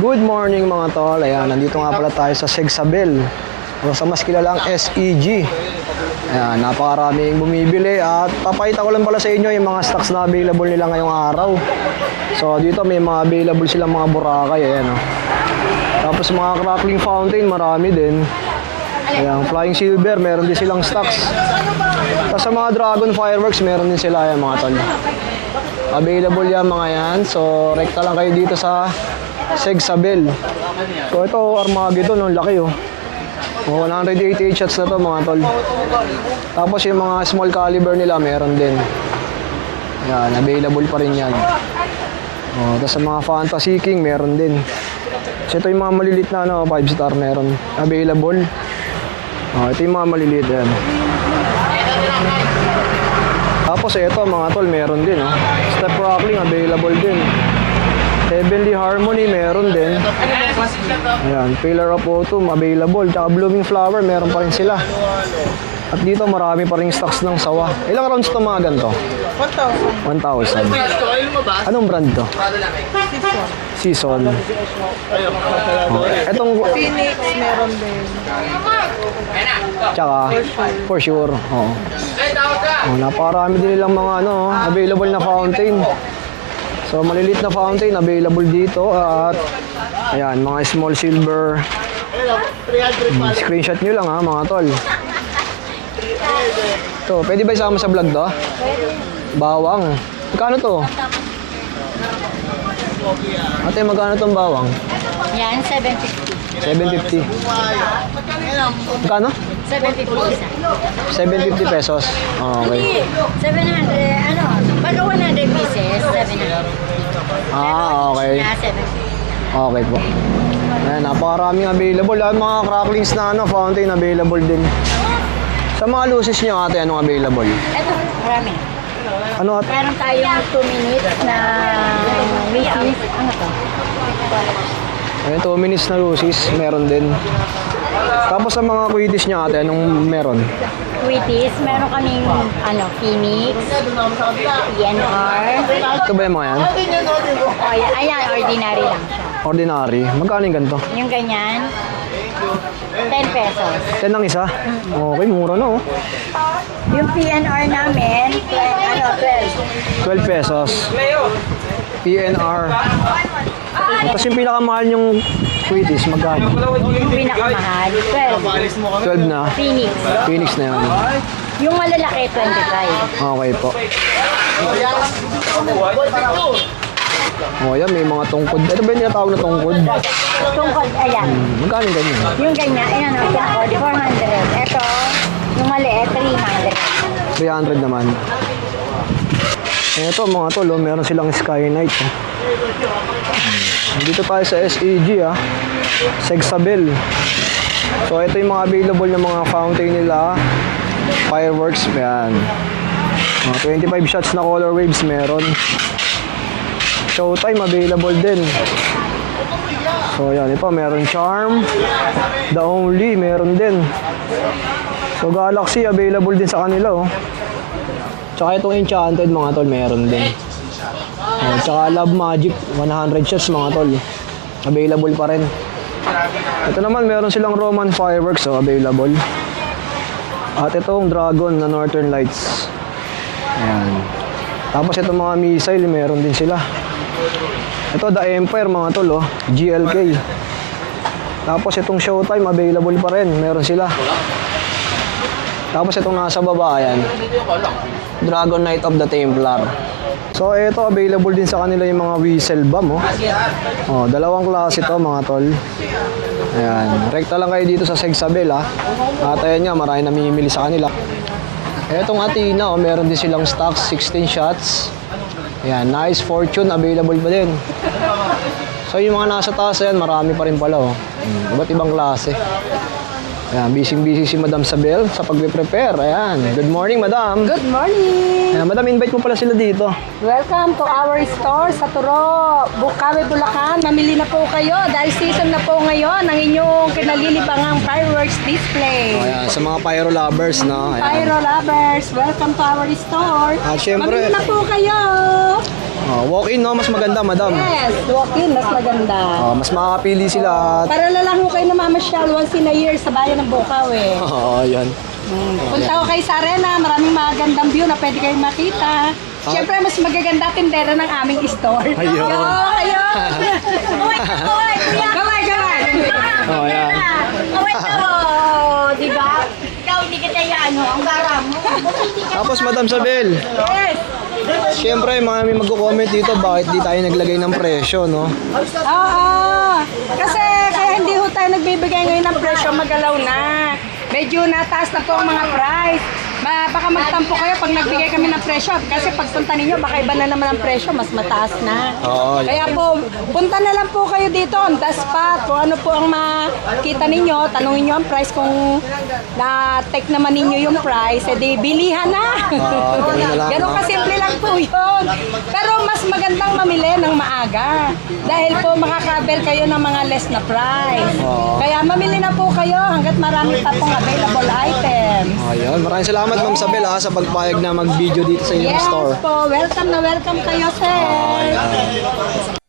Good morning mga tol. Ayan, nandito nga pala tayo sa Segsabel. O sa mas kilalang SEG. Ayan, napakaraming bumibili at papakita ko lang pala sa inyo yung mga stocks na available nila ngayong araw. So dito may mga available silang mga Boracay. Ayan o. Tapos mga crackling fountain, marami din. Ayan, flying silver, meron din silang stocks. Tapos sa mga dragon fireworks, meron din sila. Ayan mga tol. Available yan mga yan. So rekta lang kayo dito sa Segsabel. So ito Armageddon, ang laki oh. 188 shots na to mga tol. Tapos yung mga small caliber nila meron din. Yan, available pa rin yan. Tapos sa mga Fantasy King meron din. So ito yung mga malilit na 5 star meron available. Ito yung mga malilit yan. Tapos ito mga tol meron din Step Rockling available din. Heavenly Harmony meron din. Ayan, Pillar of Autumn available. Tsaka Blooming Flower meron pa rin sila. At dito marami pa rin stocks ng sawa. Ilang rounds to mga ganito? 1,000. 1,000. Anong brand to? Season. Etong Phoenix meron din. Tsaka for sure. Napakarami din nilang mga available na fountain. So malilit na fountain available dito at ayan, mga small silver. Screenshot nyo lang mga tol. To, pwede ba isama sa vlog to? Bawang. Magkano to? Ate, magkano tong bawang? Yan, 750. 750. Magkano? 750 isa. 750 pesos. Okay. 700, bago 100 pieces, 700. Okay. Na 750. Okay po. Ayan, napakaraming available. Lahat mga cracklings na fountain available din. Sa mga luces nyo ate, anong available? Ito, marami. Ano at? Meron tayong 2 minutes na wishes. Ano to? Ayan, 2 minutes na luces, meron din. Tapos sa mga quitties nyo ate, anong meron? Wheaties, meron kaming Phoenix, PNR. Ito ba yung mga yan? Ayan, ordinary lang siya. Ordinary. Magkano yung ganito? Yung ganyan, 10 pesos. 10 ang isa? Okay, mura na Yung PNR namin, 12. 12 pesos. PNR. Tapos yung pinakamahal yung quitties, magkano? Yung pinakamahal, 12. 12 na. Phoenix. Phoenix na yan. Yung malalaki, 25. Okay po. Yan, may mga tungkod. Ito ba yung tinatawag na tungkod? Tungkod, ayan. Magkano yung ganyan? Yung ganyan, ayan o, 400. Ito, yung maliit, 300. 300 naman. Ito mga tol, meron silang Sky Knight. Dito tayo sa SEG Segsabel. So ito yung mga available na mga fountain nila. Fireworks, yan. 25 shots na color waves meron. Showtime available din. So yan, ito meron Charm, The Only meron din. So Galaxy available din sa kanila Tsaka itong Enchanted mga tol meron din. Tsaka Love Magic 100 shots mga tol. Available pa rin. Ito naman meron silang Roman Fireworks available. At itong Dragon na Northern Lights. Ayan. Tapos itong mga missile meron din sila. Ito The Empire mga tol GLK. Tapos itong Showtime available pa rin, meron sila. Tapos itong nasa baba ayan, Dragon Knight of the Templar. So ito available din sa kanila yung mga whistle bomb dalawang klase to mga tol. Ayan, rekta lang kayo dito sa Segsabel At ayan nga, marami namimili sa kanila. Etong Athena meron din silang stocks, 16 shots. Ayan, Nice Fortune available pa din. So yung mga nasa taas ayan, marami pa rin pala iba't ibang klase. Ayan, busy si Madam Sabel sa pagpe-prepare. Ayan, good morning Madam. Good morning! Ayan, Madam, invite mo pala sila dito. Welcome to our store sa Turo, Bukawi, Bulacan. Mamili na po kayo dahil season na po ngayon ng inyong kinalilibangang fireworks display. Ayan, sa mga pyro lovers Ayan. Pyro lovers, welcome to our store. At syempre, Mamili na po kayo! Walk-in, no? Mas maganda, madam. Yes, walk-in, mas maganda. Mas makakapili sila at... Para na lang ho kayo na mamasyal once in a year sa bayan ng Bukawi. Yan. Punta ko kayo sa arena, maraming magandang view na pwede kayong makita. Siyempre, mas magaganda tindera ng aming store. Ayun. Ayun! Kaway, kuya. Gaway, gaway! Yan. Kaway ka mo. Diba? Ikaw, hindi kita yan, ang gara mo. Tapos, Madam Sabel, Yes! siyempre, may magko-comment dito bakit di tayo naglagay ng presyo, no? Oo! Kasi kaya hindi ho tayo nagbibigay ngayon ng presyo, magalaw na. Medyo nataas na po ang mga price. Baka magtampo kayo pag nagbigay kami ng presyo. Kasi pagpunta ninyo, baka iba na naman ang presyo, mas mataas na. Oo. Kaya po, punta na lang po kayo dito on the spot. Kung ano po ang makita ninyo, tanungin nyo ang price. Kung na-take naman ninyo yung price, edi bilihan na. ganun na lang, Ganun no? kasimple lang po yun. Pero mas magandang mamili ng maaga. Dahil po makakaber kayo ng mga less na price. Kaya mamili na po kayo hanggat marami pa pong available items. Ayun, maraming salamat Ma'am Sabel sa pagpayag na mag-video dito sa inyong Yes store. po, welcome na welcome kayo, sir.